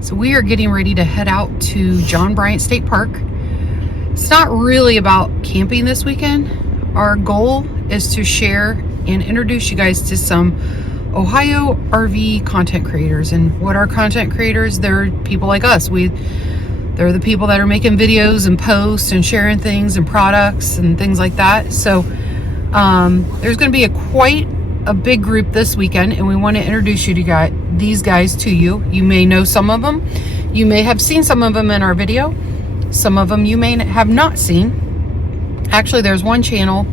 So we are getting ready to head out to John Bryant State Park. It's not really about camping this weekend. Our goal is to share and introduce you guys to some Ohio RV content creators. And what are content creators? They're people like us. They're the people that are making videos and posts and sharing things and products and things like that. So there's going to be quite a big group this weekend, and we want to introduce you to these guys to you. You may know some of them. You may have seen some of them in our video. Some of them you may have not seen. Actually, there's one channel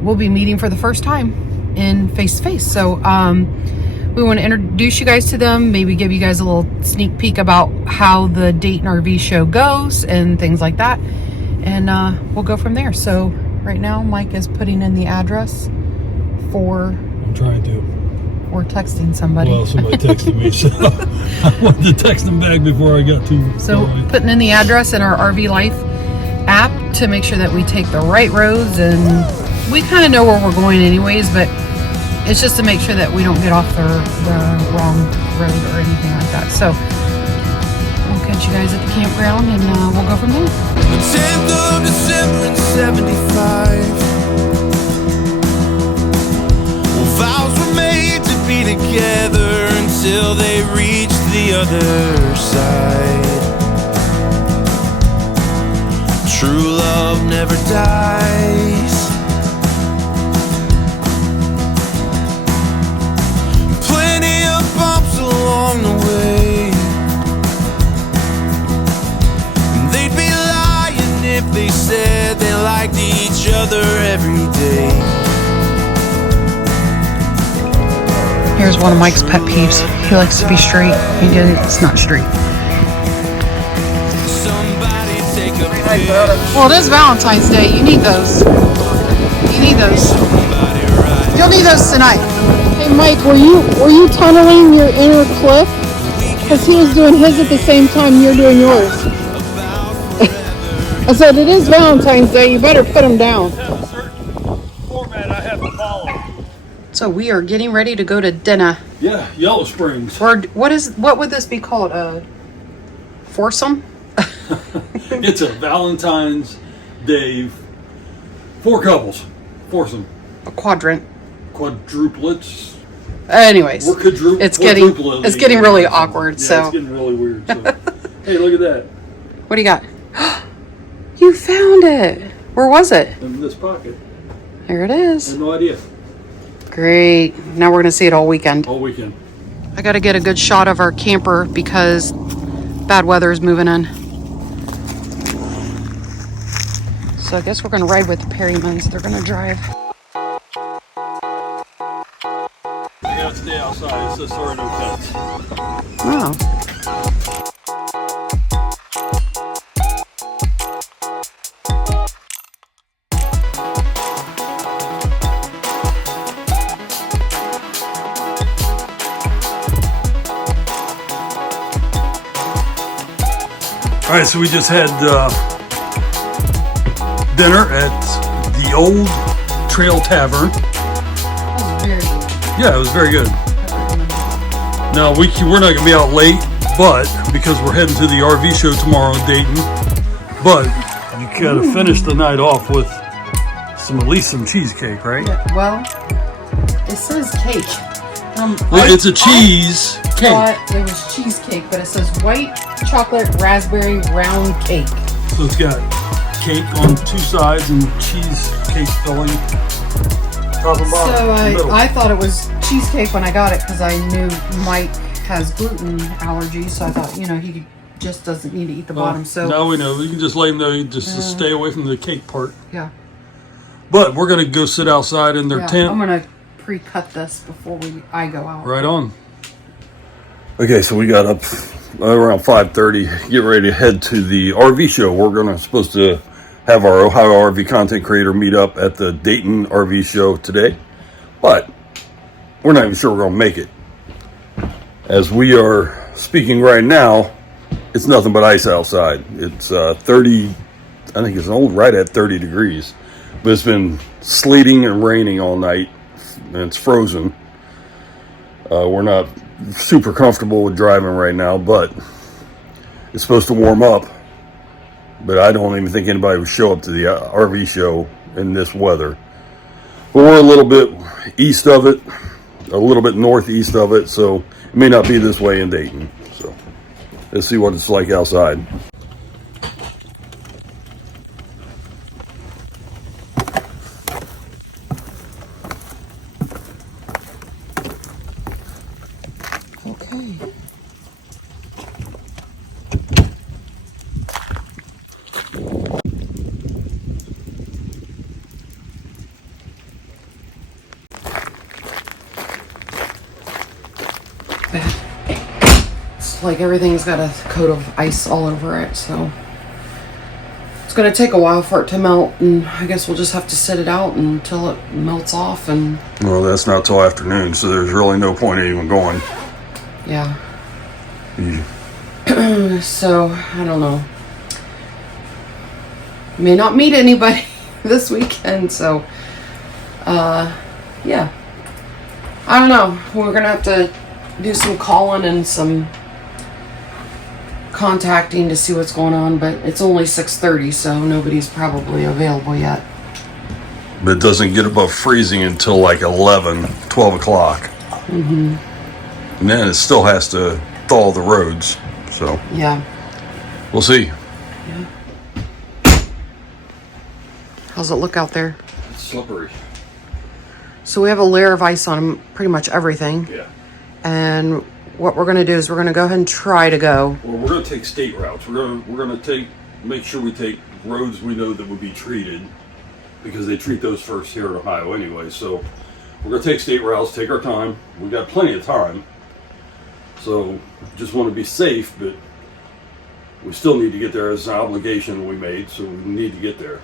we'll be meeting for the first time in face-to-face. So we want to introduce you guys to them, maybe give you guys a little sneak peek about how the Dayton RV show goes and things like that. And we'll go from there. So right now, Mike is putting in the address for... I'm trying to. Or texting somebody. Well, somebody texted me, so I wanted to text them back before I got to. So putting in the address in our RV Life app to make sure that we take the right roads, and we kind of know where we're going anyways, but it's just to make sure that we don't get off the wrong road or anything like that. So we'll catch you guys at the campground, and we'll go from there. The 10th of December in 75. Vows were made to be together until they reached the other side. True love never dies. Plenty of bumps along the way. They'd be lying if they said they liked each other every day. Here's one of Mike's pet peeves. He likes to be straight, and it's not straight. Well, it is Valentine's Day. You need those. You need those. You'll need those tonight. Hey, Mike, were you tunneling your inner clip? Because he was doing his at the same time you're doing yours. I said, it is Valentine's Day. You better put them down. Format I have to follow. So we are getting ready to go to dinner. Yeah, Yellow Springs. Or what would this be called? A foursome? It's a Valentine's Day, 4 couples, foursome. A quadrant. Quadruplets. Anyways, it's getting really awkward. Yeah, so it's getting really weird. So. Hey, look at that. What do you got? You found it. Where was it? In this pocket. There it I is. have no idea. Great. Now we're going to see it all weekend. All weekend. I got to get a good shot of our camper because bad weather is moving in. So I guess we're going to ride with the Perrymans. They're going to drive. You gotta stay outside. It says sorry, no pets. Oh. All right, so we just had dinner at the Old Trail Tavern. Yeah, it was very good. Now, we're not going to be out late, but because we're heading to the RV show tomorrow in Dayton, but you got to finish the night off with at least some cheesecake, right? Yeah, well, it says cake. It's a cheese cake. I thought it was cheesecake, but it says white chocolate raspberry round cake. So it's got cake on 2 sides and cheesecake filling top and bottom. So I thought it was cheesecake when I got it because I knew Mike has gluten allergies, so I thought, he just doesn't need to eat the bottom. So now we know. You can just let him know. Just to stay away from the cake part. Yeah. But we're gonna go sit outside in their tent. I'm gonna pre-cut this before I go out. Right on. Okay, so we got up around 5:30, get ready to head to the RV show. We're supposed to have our Ohio RV content creator meet up at the Dayton RV show today, but we're not even sure we're gonna make it. As we are speaking right now, it's nothing but ice outside. It's 30, I think it's right at 30 degrees, but it's been sleeting and raining all night, and it's frozen. We're not super comfortable with driving right now, but it's supposed to warm up. But I don't even think anybody would show up to the RV show in this weather. But we're a little bit east of it, a little bit northeast of it, so it may not be this way in Dayton. So let's see what it's like outside. Okay. It's like everything's got a coat of ice all over it, so it's gonna take a while for it to melt, and I guess we'll just have to sit it out until it melts off. And Well, that's not till afternoon, so there's really no point in even going. yeah. Mm. So I don't know. May not meet anybody this weekend, so yeah. I don't know. We're gonna have to do some calling and some contacting to see what's going on, but it's only 6:30, so nobody's probably available yet. But it doesn't get above freezing until like 11, 12 o'clock. Mm-hmm. And then it still has to thaw the roads. So Yeah. we'll see. Yeah. How's it look out there? It's slippery. So we have a layer of ice on pretty much everything. Yeah. And what we're going to do is we're going to go ahead and try to go. Well, we're going to take state routes. We're going to make sure we take roads we know that would be treated, because they treat those first here in Ohio anyway. So we're going to take state routes, take our time. We've got plenty of time. So just want to be safe, but we still need to get there. It's an obligation we made, so we need to get there.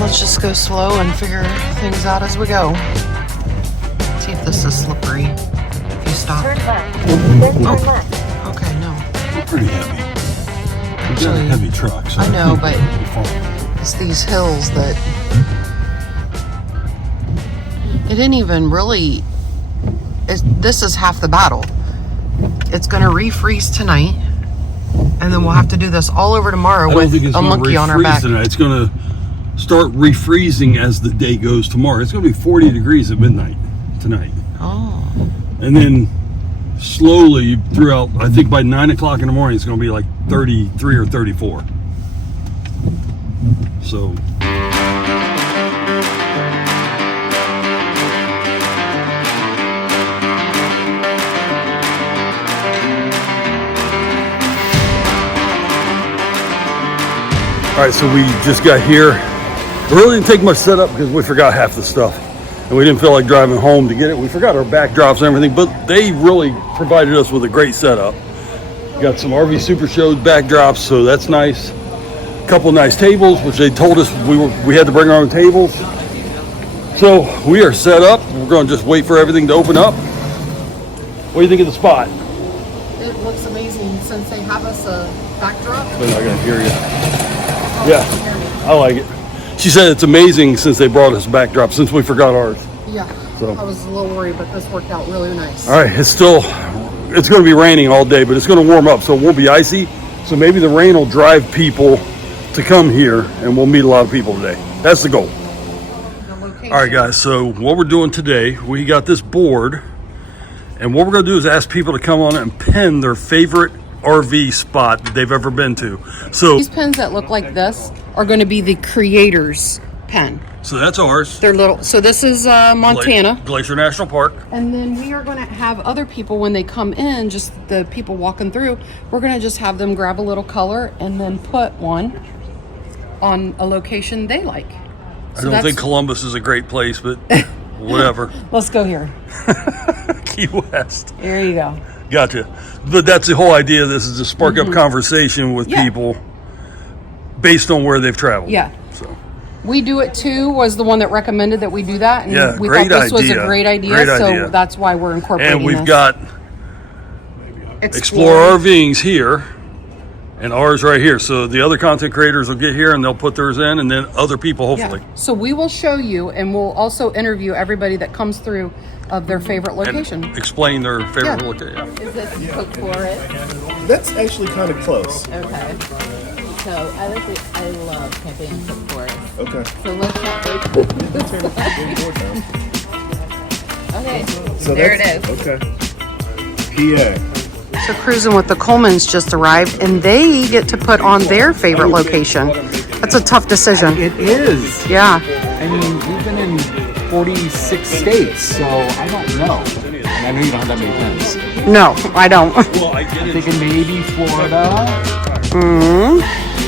Let's just go slow and figure things out as we go. See if this is slippery. If you stop. Oh, okay, no. We're pretty heavy. We've got a heavy truck. So I know, but we'll be fine. it's these hills that it didn't even really. This is half the battle. It's going to refreeze tonight, and then we'll have to do this all over tomorrow with a monkey on our back. Tonight. It's going to start refreezing as the day goes tomorrow. It's going to be 40 degrees at midnight tonight. Oh. And then slowly throughout, I think by 9 o'clock in the morning, it's going to be like 33 or 34. So. All right, so we just got here. It really didn't take much setup because we forgot half the stuff. And we didn't feel like driving home to get it. We forgot our backdrops and everything, but they really provided us with a great setup. Got some RV Super Show backdrops, so that's nice. A couple nice tables, which they told us we had to bring our own tables. So we are set up. We're going to just wait for everything to open up. What do you think of the spot? It looks amazing since they have us a backdrop. They're not going to hear you. Yeah, I like it. She said it's amazing since they brought us a backdrop, since we forgot ours. Yeah, So. I was a little worried, but this worked out really nice. All right, it's going to be raining all day, but it's going to warm up, so it won't be icy. So maybe the rain will drive people to come here, and we'll meet a lot of people today. That's the goal. All right, guys, so what we're doing today, we got this board, and what we're going to do is ask people to come on and pin their favorite RV spot that they've ever been to. So these pens that look like this are going to be the creators pen. So that's ours. They're little. So this is Montana. Glacier National Park. And then we are going to have other people when they come in, just the people walking through, we're going to just have them grab a little color and then put one on a location they like. I don't think Columbus is a great place, but whatever. Let's go here. Key West. There you go. Gotcha. But that's the whole idea of this, is to spark up conversation with people based on where they've traveled. Yeah. So We Do It Too was the one that recommended that we do that, and Yeah, we great thought this was a idea. great idea. Great so idea. that's why we're incorporating. And we've this. got Explore RVing's here, and ours right here. So the other content creators will get here and they'll put theirs in, and then other people hopefully. Yeah. So we will show you, and we'll also interview everybody that comes through of their favorite location. And explain their favorite Yeah. location. Is this Cook Forest? That's actually kind of close. Okay. So I love camping in Cook Forest. Okay. So let's not wait. Okay. So there it that's- is. Okay. PA. So cruising with the Colemans just arrived, and they get to put on their favorite location. That's a tough decision. It is. Yeah. I mean, we've been in 46 states, so I don't know. And I know you don't have that many friends. No, I don't. I'm thinking maybe Florida.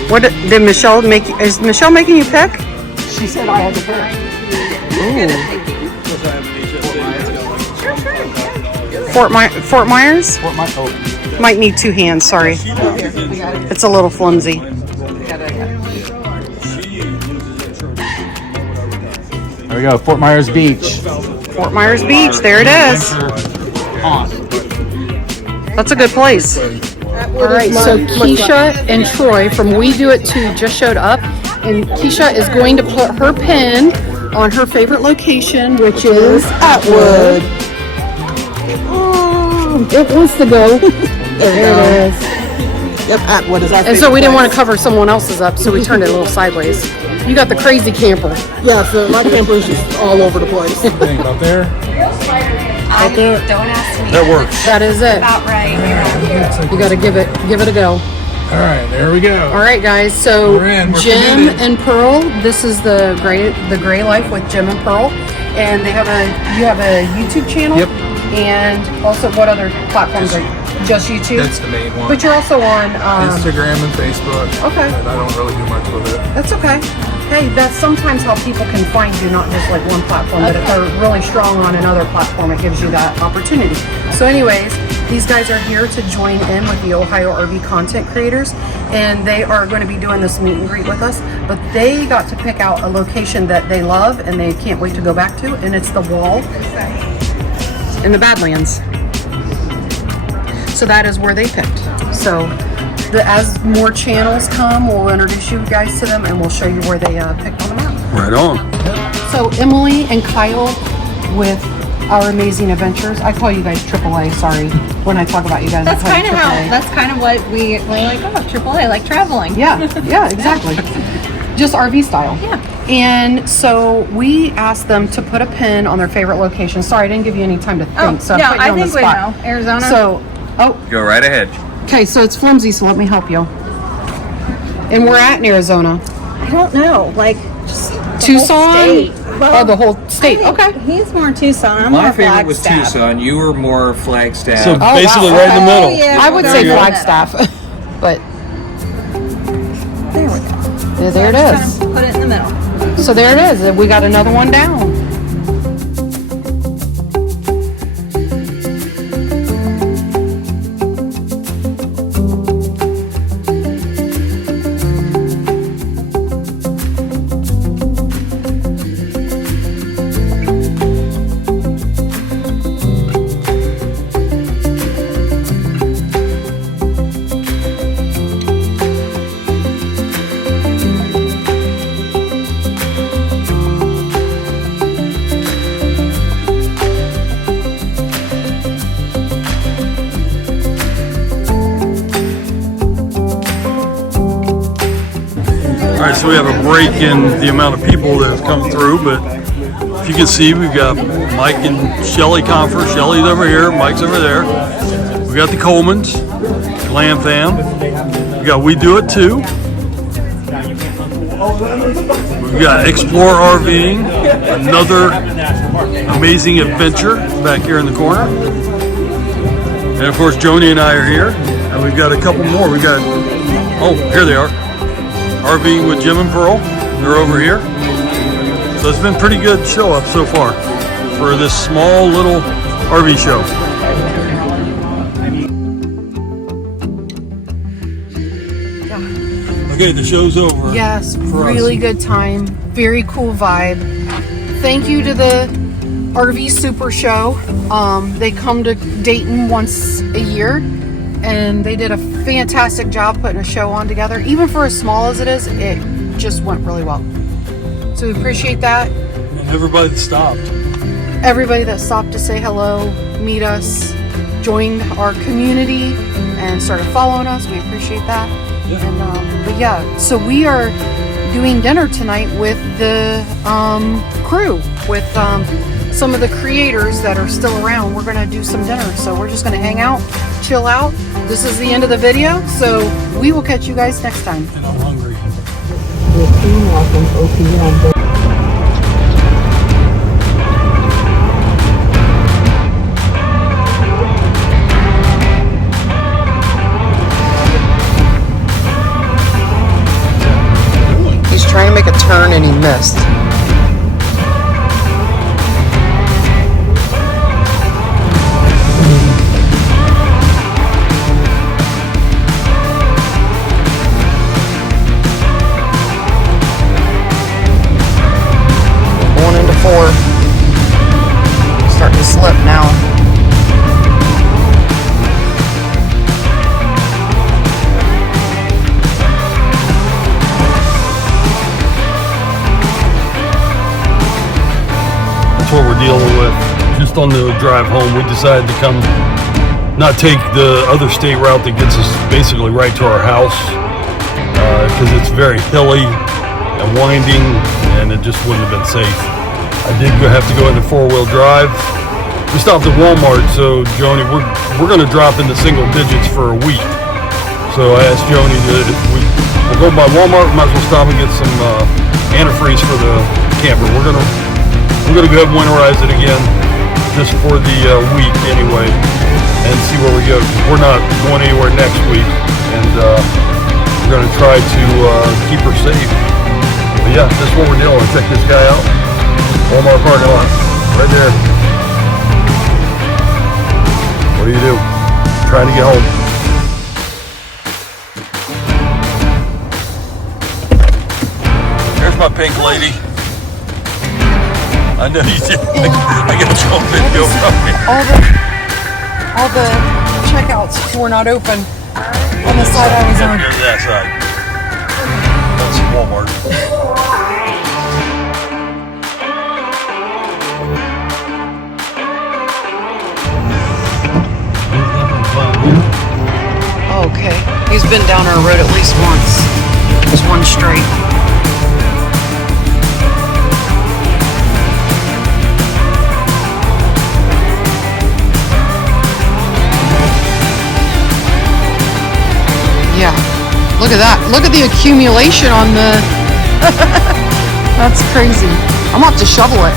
What did Michelle make? Is Michelle making you pick? She said I had to pick. Fort Myers? Fort Myers. Oh, Might need two hands, sorry. It's a little flimsy. there we go. Fort Myers Beach. Fort Myers Beach, there it is. On. That's a good place. All right, so Keisha and Troy from We Do It Too just showed up, and Keisha is going to put her pin on her favorite location, which is Atwood. Oh, it wants to go. There it is. Yep, Atwood is our And so we didn't want to cover someone else's up, so we turned it a little sideways. You got the crazy camper. Yeah, so my camper is just all over the place. Think about there. Right there. Don't ask me. That works. That is it. About right. You got to give it a go. All right, there we go. All right, guys. So We're in. We're Jim committed. and Pearl. This is the Gray Life with Jim and Pearl, and you have a YouTube channel. Yep. And also, what other platforms are just YouTube? That's the main one. But you're also on Instagram and Facebook. Okay. And I don't really do much with it. That's okay. Hey, that's sometimes how people can find you, not just like one platform, but if they're really strong on another platform, it gives you that opportunity. So anyways, these guys are here to join in with the Ohio RV content creators, and they are going to be doing this meet and greet with us, but they got to pick out a location that they love and they can't wait to go back to, and it's the Wall in the Badlands. So that is where they picked. So as more channels come, we'll introduce you guys to them and we'll show you where they picked on the map. Right on. So Emily and Kyle with Our Amazing Adventures. I call you guys AAA, sorry. When I talk about you guys, That's I call you kind of how. AAA. That's kind of what we're like. Oh, AAA, like traveling. Yeah, exactly. Just RV style. Yeah. And so we asked them to put a pin on their favorite location. Sorry, I didn't give you any time to think. so I'm yeah, putting you I on the think we spot. know. Arizona. So, Go right ahead. okay, so it's flimsy, so let me help you. And we're at in Arizona. I don't know. Like, just the Tucson? whole state. Oh, the whole state. Okay. He's more Tucson. I'm My more favorite was Flagstaff. Tucson. You were more Flagstaff. So basically right in the middle. yeah. I would There say you go. Flagstaff, but There we go. yeah, there it is. Put it in the middle. So there it is. We got another one down. All right, so we have a break in the amount of people that have come through, but if you can see, we've got Mike and Shelly Confer. Shelly's over here, Mike's over there. We got the Colemans, Glamp fam. We got We Do It Too. We've got Explore RVing, another amazing adventure back here in the corner. And of course, Joni and I are here, and we've got a couple more. We got, oh, here they are. RVing with Jim and Pearl. They're over here. So it's been pretty good show up so far for this small little RV show. Okay, the show's over. Yes, For us. really good time. Very cool vibe. Thank you to the RV Super Show. They come to Dayton once a year, and they did a fantastic job putting a show on together. Even for as small as it is, it just went really well. So we appreciate that. And everybody that stopped. Everybody that stopped to say hello, meet us, joined our community, and started following us. We appreciate that. Yeah. And but yeah, so we are doing dinner tonight with the crew, with some of the creators that are still around. We're gonna do some dinner, so we're just gonna hang out, chill out. This is the end of the video, so we will catch you guys next time. And I'm hungry. He's trying to make a turn and he missed. Going into 4. Starting to slip now. What we're dealing with. Just on the drive home, we decided to come, not take the other state route that gets us basically right to our house, because it's very hilly and winding, and it just wouldn't have been safe. I did have to go into 4-wheel drive. We stopped at Walmart, so Joni, we're going to drop into single digits for a week. So I asked Joni if we'll go by Walmart, we might as well stop and get some antifreeze for the camper. We're gonna go ahead and winterize it again, just for the week anyway, and see where we go. We're not going anywhere next week, and we're going to try to keep her safe. But yeah, that's what we're doing. Check this guy out. Walmart parking lot, right there. What do you do? Trying to get home. There's my pink lady. I know you did. I got your video from me. All the checkouts were not open on the side I was on. That side. That's Walmart. Okay, he's been down our road at least once. Just one straight. Yeah, look at that. Look at the accumulation on the... That's crazy. I'm about to shovel it.